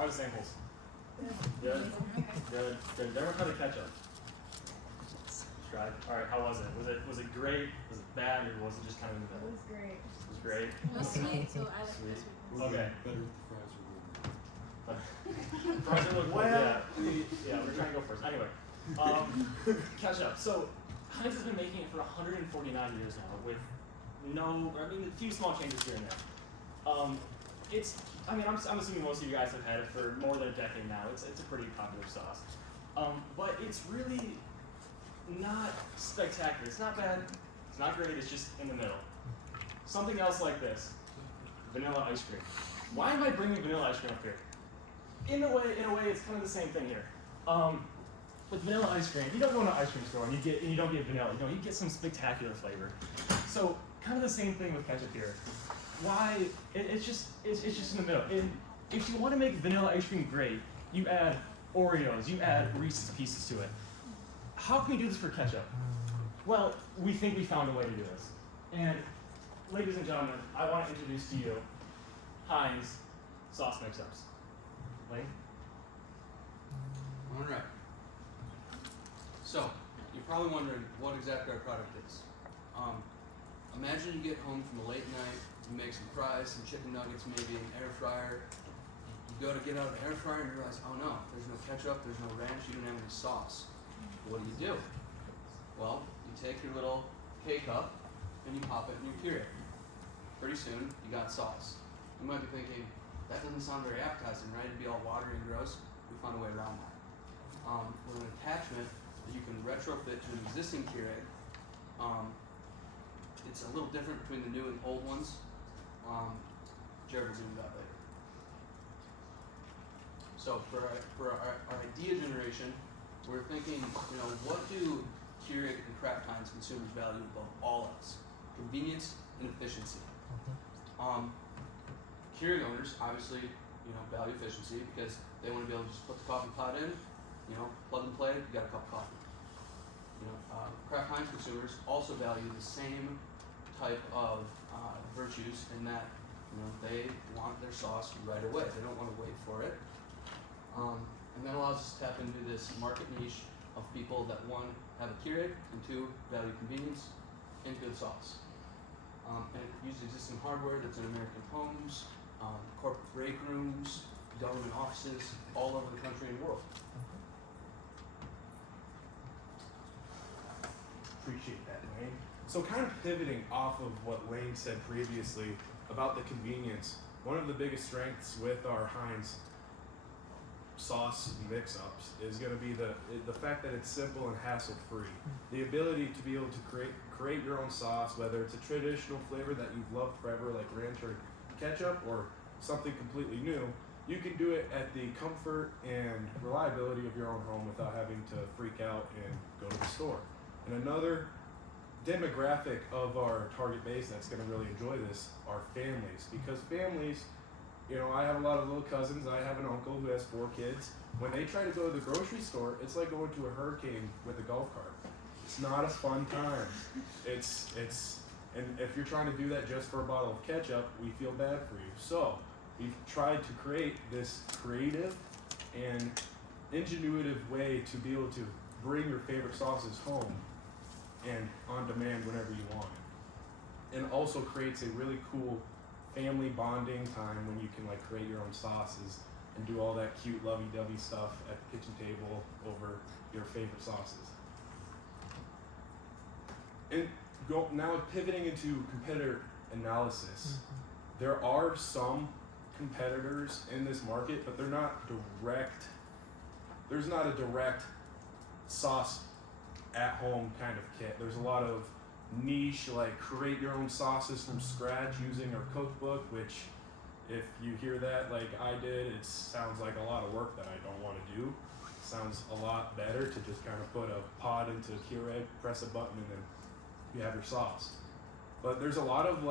How are the samples? Good? Good. Good. Never cut a ketchup. Tried. Alright, how was it? Was it great? Was it bad, or was it just kind of in the middle? It was great. It was great. It was sweet, so I like Sweet. the sweetness. Okay. Better if the fries are good. Fries are look Well, yeah, we're trying to go first. Anyway, ketchup. So Heinz has been making it for 149 years now, with a few small changes here and there. I'm assuming most of you guys have had it for more than a decade now. It's a pretty popular sauce. But it's really not spectacular. It's not bad. It's not great. It's just in the middle. Something else like this: vanilla ice cream. Why am I bringing vanilla ice cream up here? In a way, it's kind of the same thing here. With vanilla ice cream, you don't go to an ice cream store and you don't get vanilla. You get some spectacular flavor. So kind of the same thing with ketchup here. Why? It's just in the middle. And if you want to make vanilla ice cream great, you add Oreos, you add Reese's Pieces to it. How can we do this for ketchup? Well, we think we found a way to do this. And ladies and gentlemen, I want to introduce to you Heinz sauce mix-ups. Lane? All right. So, you're probably wondering what exactly our product is. Imagine you get home from a late night, you make some fries, some chicken nuggets, maybe an air fryer. You go to get out of the air fryer and you realize, oh no, there's no ketchup, there's no ranch, you don't have any sauce. What do? Well, you take your little K-cup and you pop it in your Keurig. Pretty soon, you got sauce. You might be thinking, that doesn't sound very appetizing, right? It'd be all watery and gross. We found a way around that. With an attachment that you can retrofit to an existing Keurig. It's a little different between the new and old ones. Jared will zoom that later. So for our idea generation, we're thinking, what do Keurig and Kraft Heinz consumers value above all else? Convenience and efficiency. Keurig owners obviously, value efficiency because they want to be able to just put the coffee pot in, plug and play, you got a cup of coffee. Kraft Heinz consumers also value the same type of virtues in that, they want their sauce right away. They don't want to wait for it. And that allows us to tap into this market niche of people that, one, have a Keurig, and two, value convenience and good sauce. And it uses existing hardware that's in American homes, corporate break rooms, government offices, all over the country and world. Appreciate that, Wayne. So kind of pivoting off of what Wayne said previously about the convenience, one of the biggest strengths with our Heinz sauce mix-ups is going to be the fact that it's simple and hassle-free. The ability to be able to create your own sauce, whether it's a traditional flavor that you've loved forever like ranch or ketchup, or something completely new, you can do it at the comfort and reliability of your own home without having to freak out and go to the store. And another demographic of our target base that's going to really enjoy this are families, because families, I have a lot of little cousins. I have an uncle who has 4 kids. When they try to go to the grocery store, it's like going to a hurricane with a golf cart. It's not a fun time. And if you're trying to do that just for a bottle of ketchup, we feel bad for you. So we've tried to create this creative and ingenuitive way to be able to bring your favorite sauces home and on demand whenever you want it. And also creates a really cool family bonding time when you can create your own sauces and do all that cute lovey-dovey stuff at the kitchen table over your favorite sauces. And now pivoting into competitor analysis, there are some competitors in this market, but they're not direct. There's not a direct sauce at home kind of kit. There's a lot of niche, create your own sauces from scratch using our cookbook, which if you hear that like I did, it sounds like a lot of work that I don't want to do. It sounds a lot better to just kind of put a pod into a Keurig, press a button, and then you have your sauce. But there's a lot of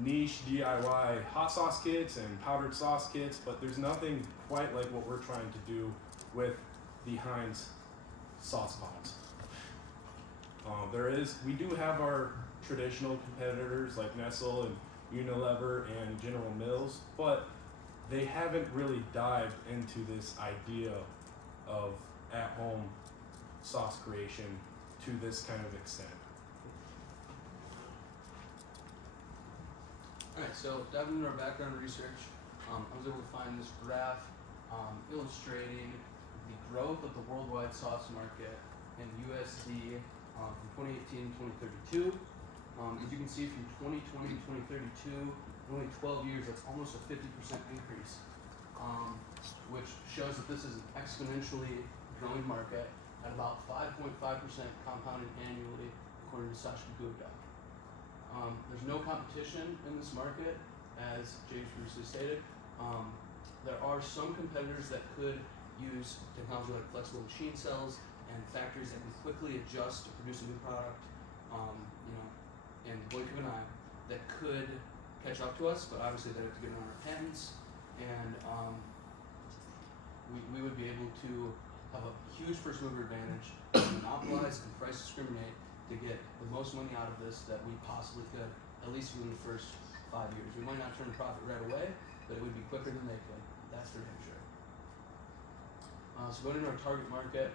niche DIY hot sauce kits and powdered sauce kits, but there's nothing quite like what we're trying to do with the Heinz sauce pods. We do have our traditional competitors like Nestle and Unilever and General Mills, but they haven't really dived into this idea of at-home sauce creation to this kind of extent. Alright, so diving into our background research, I was able to find this graph illustrating the growth of the worldwide sauce market in USD from 2018 to 2032. As you can see, from 2020 to 2032, in only 12 years, that's almost a 50% increase, which shows that this is an exponentially growing market at about 5.5% compounded annually, according to Sasha Gupta. There's no competition in this market, as James previously stated. There are some competitors that could use technology like flexible machine cells and factories that can quickly adjust to produce a new product, in the blink of an eye, that could catch up to us, but obviously they'd have to get on our patents, and we would be able to have a huge first mover advantage, monopolize and price discriminate to get the most money out of this that we possibly could, at least within the first 5 years. We might not turn a profit right away, but it would be quicker than they could. That's for damn sure. So going into our target market,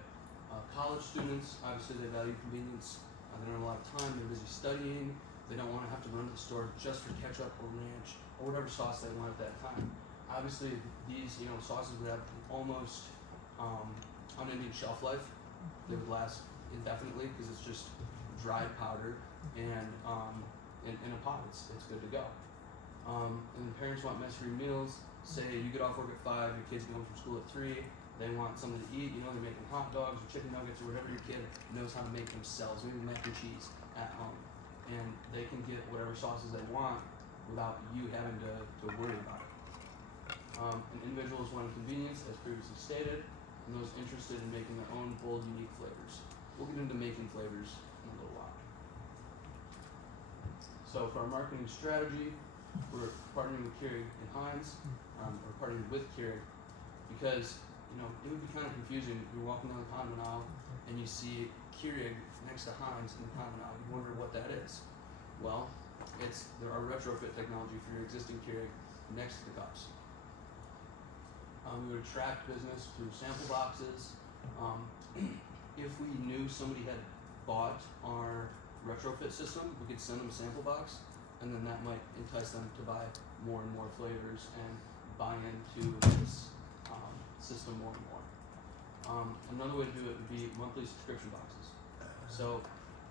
college students, obviously they value convenience. They don't have a lot of time, they're busy studying, they don't want to have to run to the store just for ketchup or ranch or whatever sauce they want at that time. Obviously these sauces would have almost unending shelf life. They would last indefinitely because it's just dried powder and in a pot, it's good to go. And the parents want mess-free meals. Say you get off work at 5, your kids get home from school at 3, they want something to eat, they're making hot dogs or chicken nuggets or whatever your kid knows how to make themselves, maybe mac and cheese at home. And they can get whatever sauces they want without you having to worry about it. And individuals wanting convenience, as previously stated, and those interested in making their own bold, unique flavors. We'll get into making flavors in a little while. So for our marketing strategy, we're partnering with Keurig and Heinz, we're partnering with Keurig because it would be kind of confusing. You're walking down the Conway aisle and you see Keurig next to Heinz in the Conway aisle. You wonder what that is. Well, there are retrofit technology for your existing Keurig next to the cups. We would attract business through sample boxes. If we knew somebody had bought our retrofit system, we could send them a sample box, and then that might entice them to buy more and more flavors and buy into this system more and more. Another way to do it would be monthly subscription boxes. So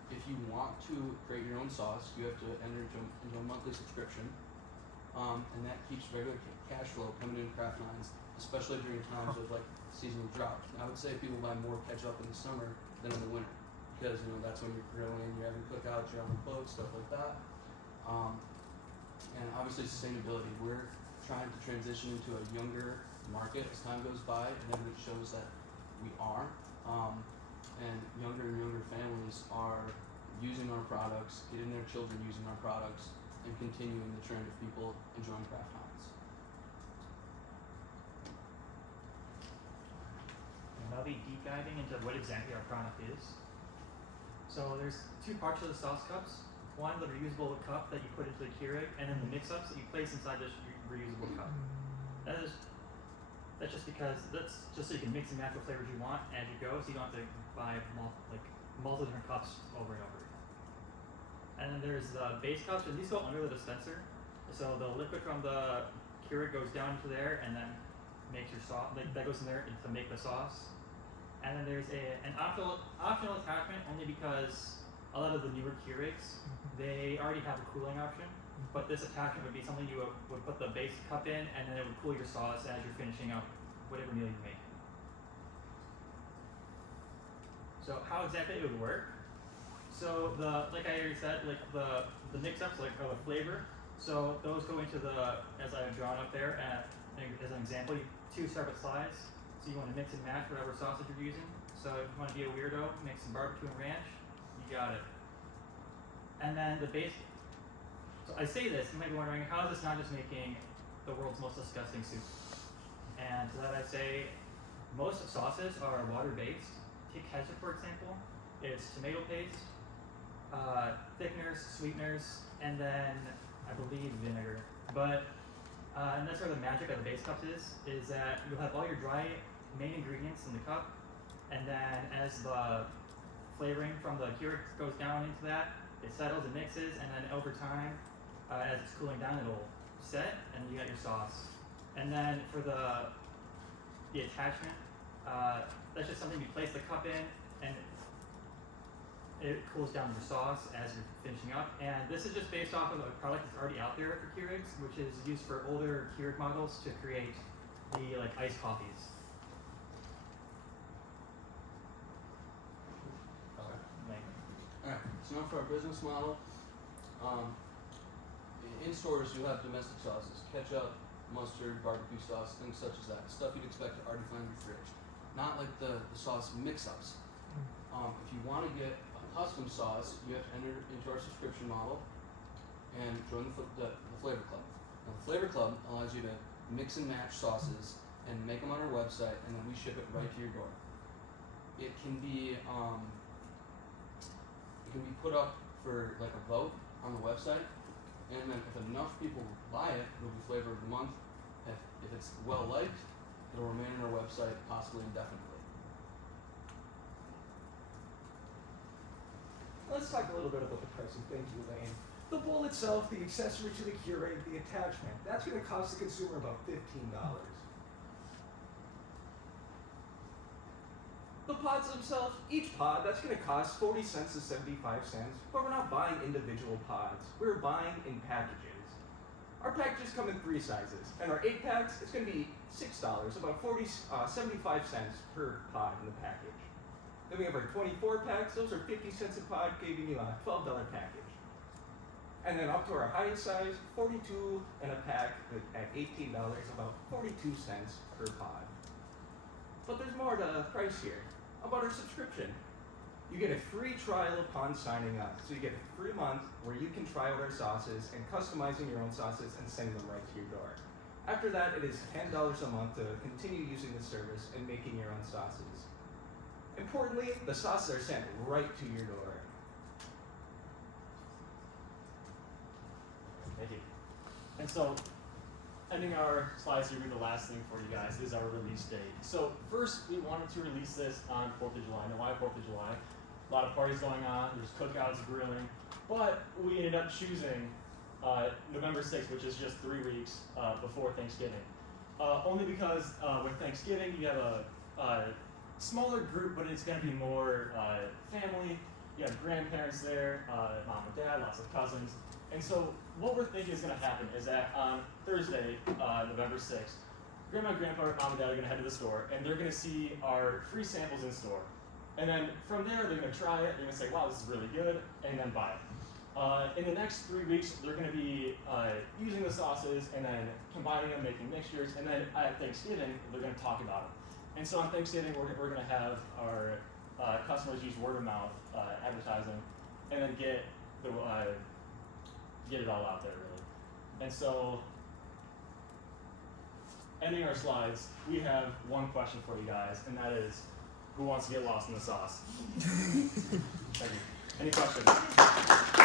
if you want to create your own sauce, you have to enter into a monthly subscription, and that keeps regular cash flow coming in Kraft Heinz, especially during times of seasonal drought. I would say people buy more ketchup in the summer than in the winter because that's when you're grilling, you're having cookouts, you're having floats, stuff like that. And obviously sustainability. We're trying to transition into a younger market as time goes by, and evidence shows that we are. And younger families are using our products, getting their children using our products, and continuing the trend of people enjoying Kraft Heinz. And I'll be deep diving into what exactly our product is. So there's 2 parts of the sauce cups. One, the reusable cup that you put into the Keurig, and then the mix-ups that you place inside this reusable cup. That's just because that's just so you can mix and match what flavors you want as you go, so you don't have to buy multiple different cups over and over again. And then there's the base cups, and these go under the dispenser. So the liquid from the Keurig goes down into there, and then makes your sauce. That goes in there to make the sauce. And then there's an optional attachment only because a lot of the newer Keurigs, they already have a cooling option. But this attachment would be something you would put the base cup in, and then it would cool your sauce as you're finishing up whatever meal you make. So how exactly it would work? So like I already said, the mix-ups are the flavor. So those go into as I've drawn up there as an example, 2 separate slides. So you want to mix and match whatever sausage you're using. So if you want to be a weirdo, make some barbecue and ranch, you got it. And then the base. So I say this, you might be wondering, how is this not just making the world's most disgusting soup? And to that I say, most sauces are water-based. Take ketchup, for example. It's tomato paste, thickeners, sweeteners, and then I believe vinegar. But And that's where the magic of the base cups is that you'll have all your dry main ingredients in the cup, and then as the flavoring from the Keurig goes down into that, it settles and mixes, and then over time, as it's cooling down, it'll set, and you got your sauce. And then for the attachment, that's just something you place the cup in, and it cools down your sauce as you're finishing up. And this is just based off of a product that's already out there for Keurigs, which is used for older Keurig models to create the like iced coffees. Alright, so now for our business model. In stores, you have domestic sauces, ketchup, mustard, barbecue sauce, things such as that. Stuff you'd expect to already find in your fridge. Not like the sauce mix-ups. If you want to get a custom sauce, you have to enter into our subscription model and join the Flavor Club. Now, the Flavor Club allows you to mix and match sauces and make them on our website, and then we ship it right to your door. It can be put up for like a vote on the website, and then if enough people buy it, it'll be flavor of the month. If it's well liked, it'll remain on our website possibly indefinitely. Let's talk a little bit about the pricing. Thank you, Lane. The bowl itself, the accessory to the Keurig, the attachment, that's going to cost the consumer about $15. The pods themselves, each pod, that's going to cost 40 cents to 75 cents, but we're not buying individual pods. We're buying in packages. Our packages come in 3 sizes, and our 8 packs, it's going to be $6, about 75 cents per pod in the package. Then we have our 24 packs, those are 50 cents a pod, giving you a $12 package. And then up to our highest size, 42 in a pack at $18, about 42 cents per pod. But there's more to price here. About our subscription. You get a free trial upon signing up. So you get a free month where you can try out our sauces and customizing your own sauces and send them right to your door. After that, it is $10 a month to continue using the service and making your own sauces. Importantly, the sauces are sent right to your door. Thank you. And so, ending our slides here, the last thing for you guys is our release date. So first, we wanted to release this on 4th of July. Now, why 4th of July? A lot of parties going on, there's cookouts, grilling, but we ended up choosing November 6th, which is just 3 weeks before Thanksgiving. Only because with Thanksgiving, you have a smaller group, but it's going to be more family. You have grandparents there, mom and dad, lots of cousins. And so what we're thinking is going to happen is that on Thursday, November 6th, Grandma and Grandpa, mom and dad are going to head to the store, and they're going to see our free samples in store. And then from there, they're going to try it, they're going to say, wow, this is really good, and then buy it. In the next 3 weeks, they're going to be using the sauces and then combining them, making mixtures, and then at Thanksgiving, they're going to talk about them. And so on Thanksgiving, we're going to have our customers use word of mouth advertising, and then get it all out there, really. And so, ending our slides, we have one question for you guys, and that is, who wants to get lost in the sauce? Thank you. Any questions?